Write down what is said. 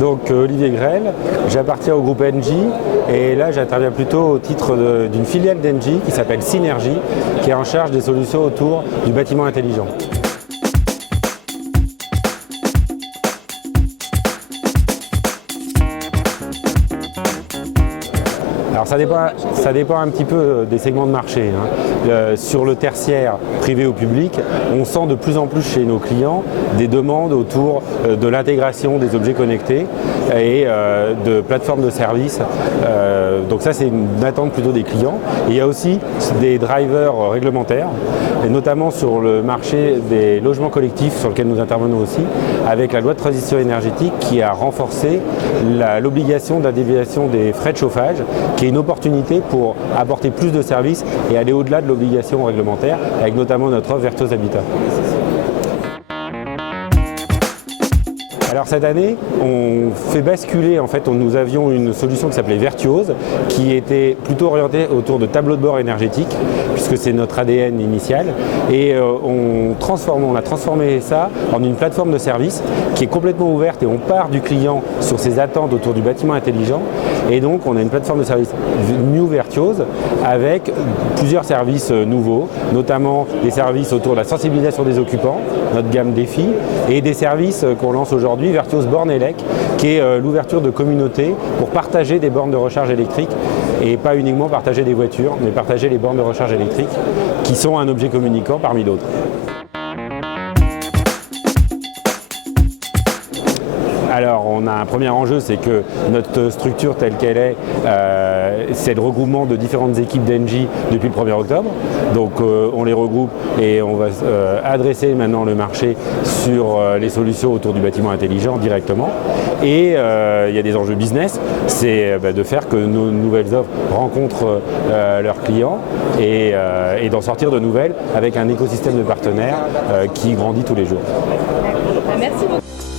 Donc Olivier Grel, j'appartiens au groupe Engie et là j'interviens plutôt au titre d'une filiale d'Engie qui s'appelle Synergie, qui est en charge des solutions autour du bâtiment intelligent. Alors ça dépend un petit peu des segments de marché. Sur le tertiaire, privé ou public, on sent de plus en plus chez nos clients des demandes autour de l'intégration des objets connectés et de plateformes de services. Donc ça c'est une attente plutôt des clients. Et il y a aussi des drivers réglementaires, et notamment sur le marché des logements collectifs sur lequel nous intervenons aussi, avec la loi de transition énergétique qui a renforcé l'obligation d'indemnisation des frais de chauffage, qui est une opportunité pour apporter plus de services et aller au-delà de l'obligation réglementaire, avec notamment notre offre Vertuose Habitat. Alors cette année, on fait basculer, nous avions une solution qui s'appelait Vertuose, qui était plutôt orientée autour de tableaux de bord énergétiques, puisque c'est notre ADN initial, et on a transformé ça en une plateforme de service qui est complètement ouverte et on part du client sur ses attentes autour du bâtiment intelligent, et donc on a une plateforme de service New Vertuose avec plusieurs services nouveaux, notamment des services autour de la sensibilisation des occupants, notre gamme Défi, et des services qu'on lance aujourd'hui, Vertuose Born Elec, qui est l'ouverture de communautés pour partager des bornes de recharge électrique et pas uniquement partager des voitures, mais partager les bornes de recharge électrique qui sont un objet communicant parmi d'autres. Alors, on a un premier enjeu, c'est que notre structure telle qu'elle est, c'est le regroupement de différentes équipes d'Engie depuis le 1er octobre. Donc, on les regroupe et on va adresser maintenant le marché sur les solutions autour du bâtiment intelligent directement. Et il y a des enjeux business, c'est de faire que nos nouvelles offres rencontrent leurs clients et d'en sortir de nouvelles avec un écosystème de partenaires qui grandit tous les jours. Merci beaucoup.